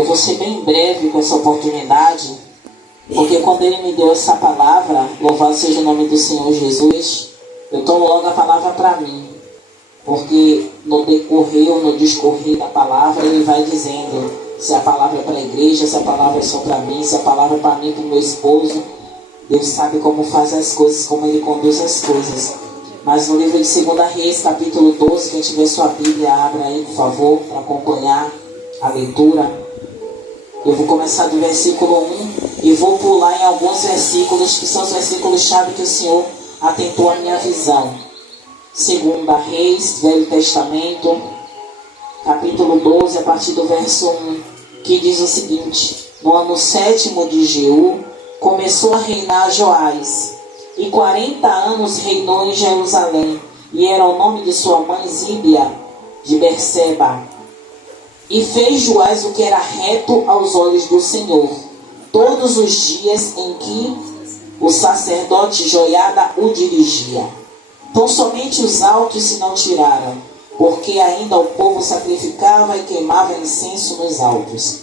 Eu vou ser bem breve com essa oportunidade, porque quando Ele me deu essa palavra, louvado seja o nome do Senhor Jesus, eu tomo logo a palavra para mim. Porque no decorrer ou no discorrer da palavra, Ele vai dizendo se a palavra é para a igreja, se a palavra é só para mim, se a palavra é para mim, para o meu esposo. Deus sabe como faz as coisas, como Ele conduz as coisas. Mas no livro de 2 Reis, capítulo 12, quem tiver sua Bíblia, abra aí, por favor, para acompanhar a leitura. Eu vou começar do versículo 1 e vou pular em alguns versículos, que são os versículos-chave que o Senhor atentou à minha visão. 2 Reis, Velho Testamento, capítulo 12, a partir do verso 1, que diz o seguinte: no ano 7º de Jeú, começou a reinar Joás, e 40 anos reinou em Jerusalém, e era o nome de sua mãe Zíbia, de Berseba. E fez Joás o que era reto aos olhos do Senhor, todos os dias em que o sacerdote Joiada o dirigia. Então somente os altos se não tiraram, porque ainda o povo sacrificava e queimava incenso nos altos.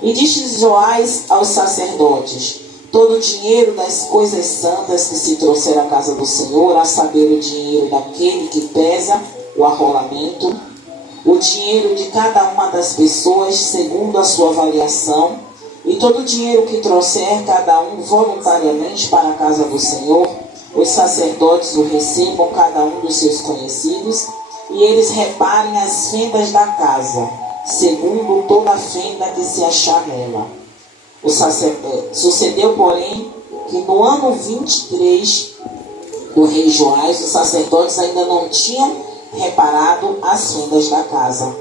E disse Joás aos sacerdotes: todo o dinheiro das coisas santas que se trouxer à casa do Senhor, a saber o dinheiro daquele que pesa o arrolamento, o dinheiro de cada uma das pessoas segundo a sua avaliação, e todo o dinheiro que trouxer cada um voluntariamente para a casa do Senhor, os sacerdotes o recebam cada um dos seus conhecidos, e eles reparem as fendas da casa, segundo toda a fenda que se achar nela. Sucedeu, porém, que no ano 23 do rei Joás, os sacerdotes ainda não tinham reparado as fendas da casa.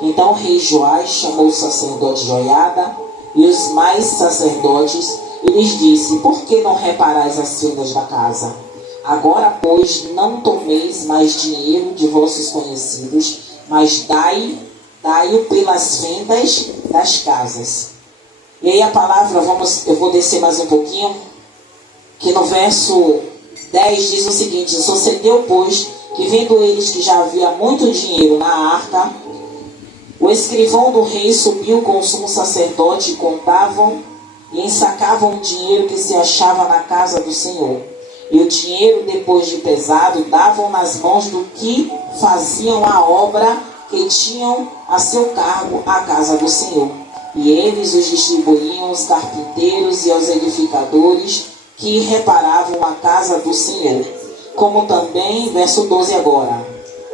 Então o rei Joás chamou o sacerdote Joiada e os mais sacerdotes e lhes disse: por que não reparais as fendas da casa? Agora, pois, não tomeis mais dinheiro de vossos conhecidos, mas dai-o pelas fendas das casas. E aí a palavra, eu vou descer mais um pouquinho, que no verso 10 diz o seguinte: sucedeu, pois, que vendo eles que já havia muito dinheiro na arca, o escrivão do rei subiu com o sumo sacerdote e contavam e ensacavam o dinheiro que se achava na casa do Senhor. E o dinheiro, depois de pesado, davam nas mãos do que faziam a obra que tinham a seu cargo a casa do Senhor. E eles os distribuíam aos carpinteiros e aos edificadores que reparavam a casa do Senhor. Como também, verso 12 agora,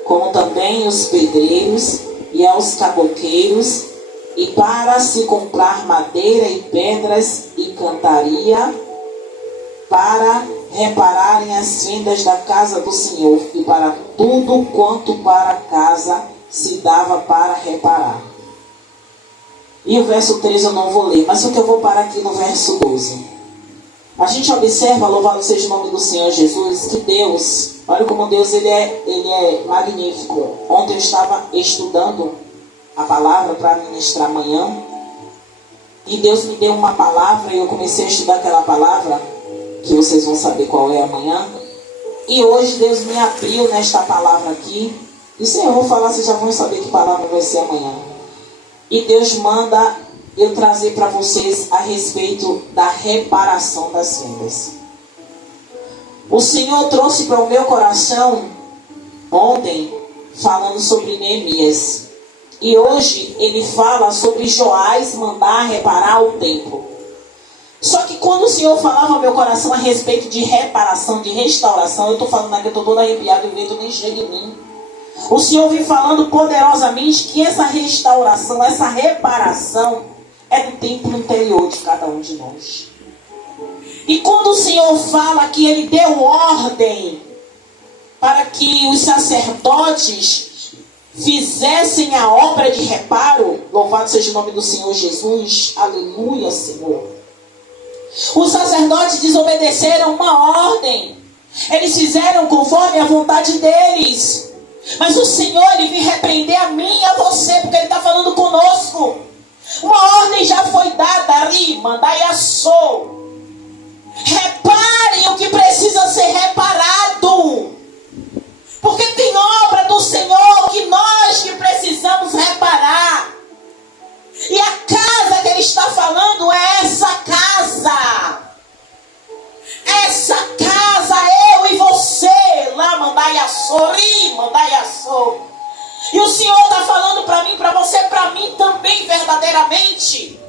como também os pedreiros e aos caboqueiros, e para se comprar madeira e pedras e cantaria, para repararem as fendas da casa do Senhor, e para tudo quanto para a casa se dava para reparar. E o verso 13 eu não vou ler, mas o que eu vou parar aqui no verso 12. A gente observa, louvado seja o nome do Senhor Jesus, que Deus, olha como Deus ele é magnífico. Ontem eu estava estudando a palavra para ministrar amanhã, e Deus me deu uma palavra e eu comecei a estudar aquela palavra, que vocês vão saber qual é amanhã. E hoje Deus me abriu nesta palavra aqui, e Senhor, eu vou falar, vocês já vão saber que palavra vai ser amanhã. E Deus manda eu trazer para vocês a respeito da reparação das fendas. O Senhor trouxe para o meu coração ontem falando sobre Neemias. E hoje ele fala sobre Joás mandar reparar o templo. Só que quando o Senhor falava ao meu coração a respeito de reparação, de restauração, eu estou falando aqui, eu estou todo arrepiado, o vento nem chega em mim. O Senhor vem falando poderosamente que essa restauração, essa reparação é do templo interior de cada um de nós. E quando o Senhor fala que Ele deu ordem para que os sacerdotes fizessem a obra de reparo, louvado seja o nome do Senhor Jesus, aleluia, Senhor. Os sacerdotes desobedeceram uma ordem, eles fizeram conforme a vontade deles. Mas o Senhor, Ele vem repreender a mim e a você, porque Ele está falando conosco. Uma ordem já foi dada, mandai assou. Reparem o que precisa ser reparado. Porque tem obra do Senhor que nós que precisamos reparar. E a casa Senhor está falando para mim, para você, para mim também verdadeiramente,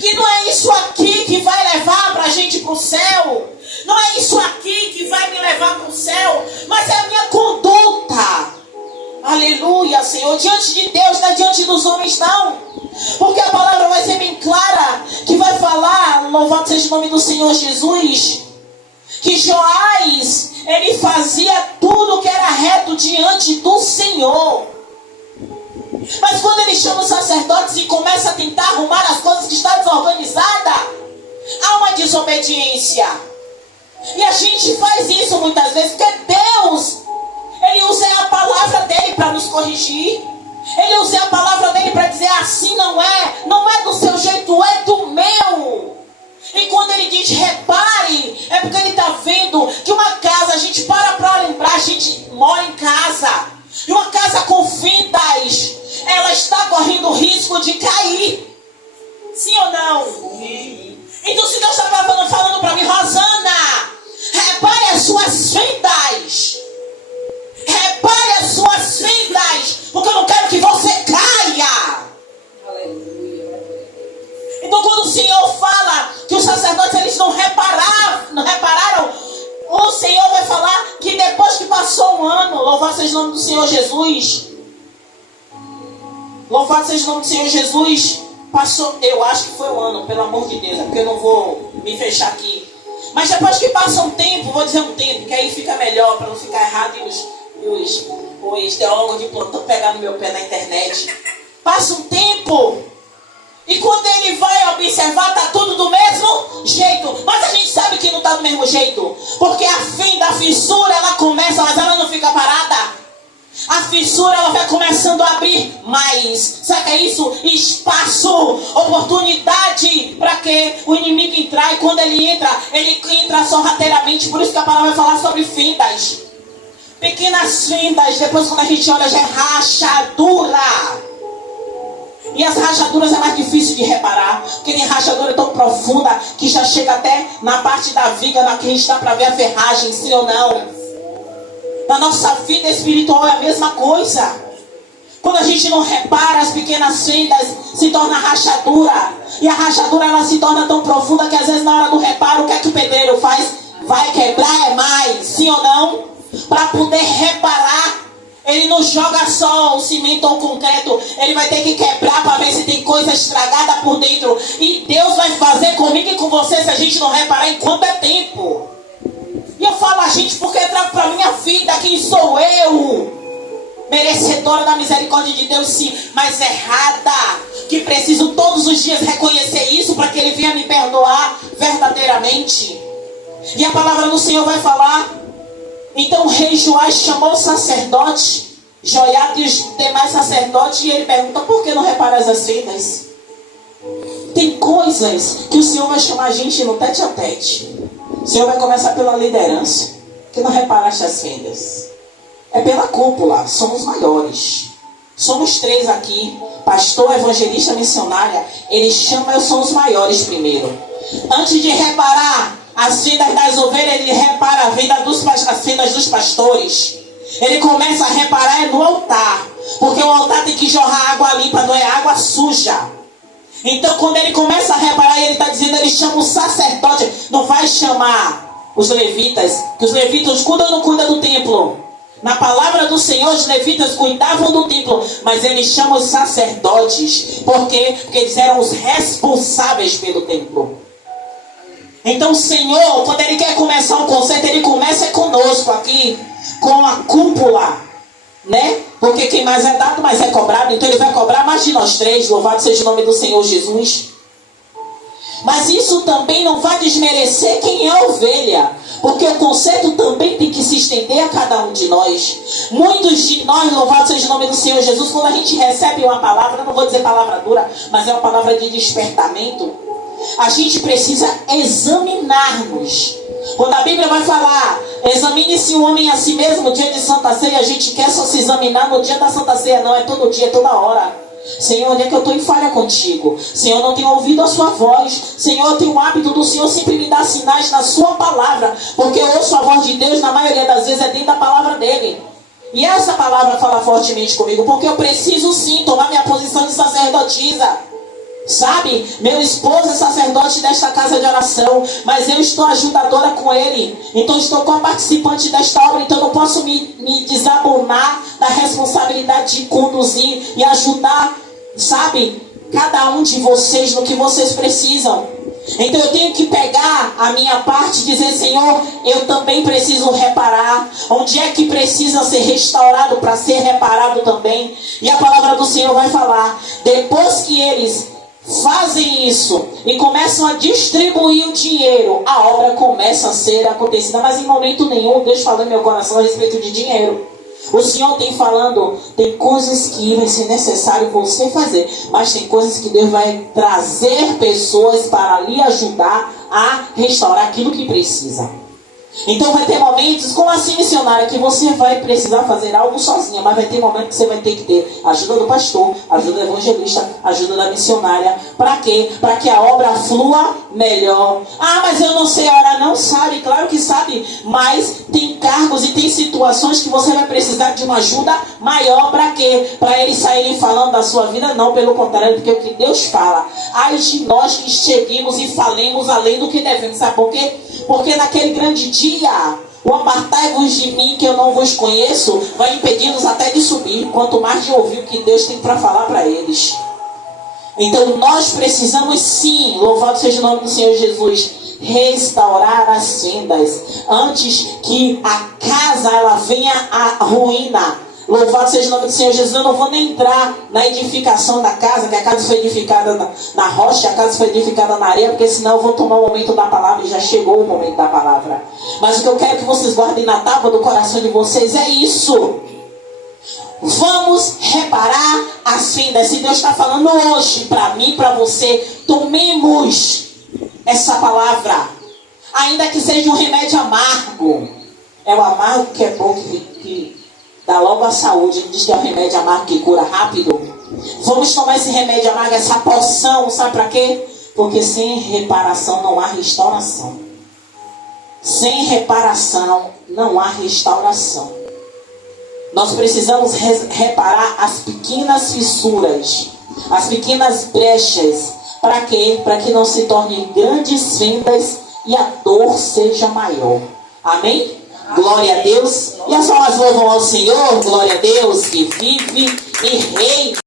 que não é isso aqui que vai levar para a gente para o céu, não é isso aqui que vai me levar para o céu, mas é a minha conduta. Aleluia, Senhor, diante de Deus, não é diante dos homens não, porque a palavra vai ser bem clara, que vai falar, louvado seja o nome do Senhor Jesus, que Joás, ele fazia tudo que era reto diante do Senhor. Mas quando ele chama os sacerdotes e começa a tentar arrumar as coisas que estão desorganizadas, há uma desobediência. E a gente faz isso muitas vezes, porque Deus, ele usa a palavra dele para nos corrigir. Ele usa a palavra dele para dizer, assim não é do seu jeito, é do meu. E quando ele diz repare, é porque ele está vendo que uma casa, a gente para lembrar, a gente mora em casa. E uma casa com fendas, ela está correndo o risco de cair. Sim ou não? Sim. Então se Deus está falando para mim, Rosana, repare as suas fendas. Repare as suas fendas, porque eu não quero que você caia. Então quando o Senhor fala que os sacerdotes eles não repararam, o Senhor vai falar que depois que passou um ano, louvado seja o nome do Senhor Jesus, louvado seja o nome do Senhor Jesus, passou, eu acho que foi um ano, pelo amor de Deus, é porque eu não vou me fechar aqui, mas depois que passa um tempo, vou dizer um tempo, que aí fica melhor, para não ficar errado, e os teólogos de plantão pegar no meu pé na internet, passa um tempo, e quando ele vai observar, está tudo do mesmo jeito. Mas a gente sabe que não está do mesmo jeito, porque a fissura, ela começa, mas ela não fica parada. A fissura, ela vai começando a abrir mais. Sabe o que é isso? Espaço, oportunidade para que o inimigo entrar. E quando ele entra sorrateiramente. Por isso que a palavra vai falar sobre fendas. Pequenas fendas, depois quando a gente olha já é rachadura. E as rachaduras é mais difícil de reparar, porque tem rachadura tão profunda que já chega até na parte da viga, na que a gente dá para ver a ferragem, sim ou não? Na nossa vida espiritual é a mesma coisa. Quando a gente não repara, as pequenas fendas se torna rachadura. E a rachadura ela se torna tão profunda que às vezes na hora do reparo, o que é que o pedreiro faz? Vai quebrar é mais, sim ou não? Para poder reparar. Ele não joga só o cimento ou o concreto. Ele vai ter que quebrar para ver se tem coisa estragada por dentro. E Deus vai fazer comigo e com você se a gente não reparar enquanto é tempo. E eu falo a gente porque eu trago para minha vida. Quem sou eu? Merecedora da misericórdia de Deus, sim. Mas errada. Que preciso todos os dias reconhecer isso para que Ele venha me perdoar verdadeiramente. E a palavra do Senhor vai falar. Então o rei Joás chamou o sacerdote Joiada e os demais sacerdotes, e ele pergunta: por que não reparas as fendas? Tem coisas que o Senhor vai chamar a gente no tete a tete. O Senhor vai começar pela liderança, que não reparaste as fendas. É pela cúpula, somos maiores. Somos 3 aqui, pastor, evangelista, missionária. Ele chama, eu sou os maiores primeiro. Antes de reparar as fendas das ovelhas, ele repara as fendas dos pastores. Ele começa a reparar no altar, porque o altar tem que jorrar água limpa, não é água suja. Então quando ele começa a reparar, ele está dizendo, ele chama o sacerdote. Não vai chamar os levitas, que os levitas cuidam ou não cuidam do templo? Na palavra do Senhor, os levitas cuidavam do templo, mas ele chama os sacerdotes. Por quê? Porque eles eram os responsáveis pelo templo. Então o Senhor, quando Ele quer começar um concerto, Ele começa conosco aqui, com a cúpula, né? Porque quem mais é dado, mais é cobrado. Então Ele vai cobrar mais de nós 3, louvado seja o nome do Senhor Jesus. Mas isso também não vai desmerecer quem é ovelha, porque o concerto também tem que se estender a cada um de nós. Muitos de nós, louvado seja o nome do Senhor Jesus, quando a gente recebe uma palavra, não vou dizer palavra dura, mas é uma palavra de despertamento, a gente precisa examinar-nos. Quando a Bíblia vai falar, examine-se o homem a si mesmo no dia de Santa Ceia, a gente quer só se examinar no dia da Santa Ceia, não, é todo dia, toda hora. Senhor, onde é que eu estou em falha contigo? Senhor, eu não tenho ouvido a sua voz. Senhor, eu tenho o hábito do Senhor sempre me dar sinais na sua palavra, porque eu ouço a voz de Deus, na maioria das vezes é dentro da palavra dele. E essa palavra fala fortemente comigo, porque eu preciso sim tomar minha posição de sacerdotisa. Sabe, meu esposo é sacerdote desta casa de oração, mas eu estou ajudadora com ele. Então estou como participante desta obra. Então eu não posso me desabonar da responsabilidade de conduzir e ajudar, sabe, cada um de vocês no que vocês precisam. Então eu tenho que pegar a minha parte e dizer: Senhor, eu também preciso reparar. Onde é que precisa ser restaurado para ser reparado também? E a palavra do Senhor vai falar, depois que eles fazem isso e começam a distribuir o dinheiro, a obra começa a ser acontecida. Mas em momento nenhum Deus falou em meu coração a respeito de dinheiro. O Senhor tem falando, tem coisas que vai ser necessário você fazer, mas tem coisas que Deus vai trazer pessoas para lhe ajudar a restaurar aquilo que precisa. Então vai ter momentos, como assim, missionária, que você vai precisar fazer algo sozinha, mas vai ter momentos que você vai ter que ter ajuda do pastor, ajuda do evangelista, ajuda da missionária. Para quê? Para que a obra flua melhor. Ah, mas eu não sei orar. Não sabe, claro que sabe, mas tem cargos e tem situações que você vai precisar de uma ajuda maior. Para quê? Para eles saírem falando da sua vida? Não, pelo contrário, porque o que Deus fala, ai de nós que cheguemos e falemos além do que devemos. Sabe por quê? Porque naquele grande dia, o apartai-vos de mim que eu não vos conheço, vai impedi-los até de subir, quanto mais de ouvir o que Deus tem para falar para eles. Então nós precisamos sim, louvado seja o nome do Senhor Jesus, restaurar as sendas, antes que a casa ela venha à ruína. Louvado seja o nome do Senhor Jesus. Eu não vou nem entrar na edificação da casa, que a casa foi edificada na rocha, a casa foi edificada na areia, porque senão eu vou tomar o momento da palavra, e já chegou o momento da palavra. Mas o que eu quero que vocês guardem na tábua do coração de vocês é isso. Vamos reparar as fendas. Se Deus está falando hoje para mim, para você, tomemos essa palavra, ainda que seja um remédio amargo. É o amargo que é bom, que dá logo a saúde. Ele diz que é um remédio amargo que cura rápido. Vamos tomar esse remédio amargo, essa poção, sabe para quê? Porque sem reparação não há restauração. Sem reparação não há restauração. Nós precisamos reparar as pequenas fissuras, as pequenas brechas. Para quê? Para que não se tornem grandes fendas e a dor seja maior. Amém? Glória a Deus. E as almas louvam ao Senhor. Glória a Deus que vive e reina.